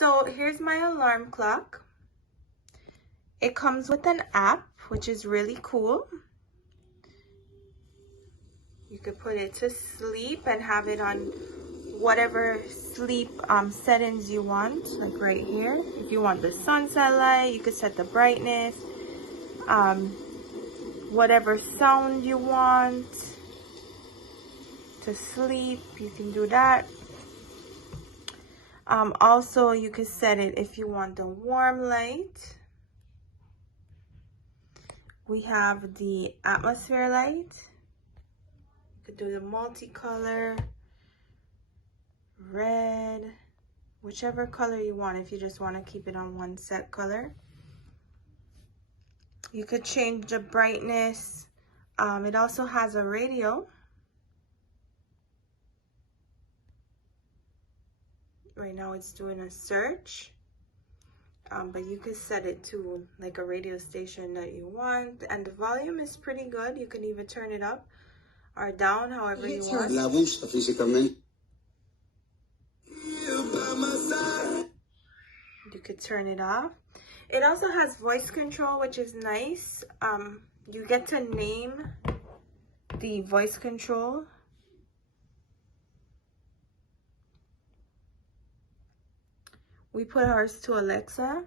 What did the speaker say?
So here's my alarm clock. It comes with an app, which is really cool. You could put it to sleep and have it on whatever sleep settings you want, like right here. If you want the sunset light, you could set the brightness, whatever sound you want to sleep, you can do that. Also, you could set it if you want the warm light. We have the atmosphere light. You could do the multicolor, red, whichever color you want if you just want to keep it on one set color. You could change the brightness. It also has a radio. Right now it's doing a search, but you could set it to like a radio station that you want, and the volume is pretty good. You can even turn it up or down however you want. You could turn it off. It also has voice control, which is nice. You get to name the voice control. We put ours to Alexa.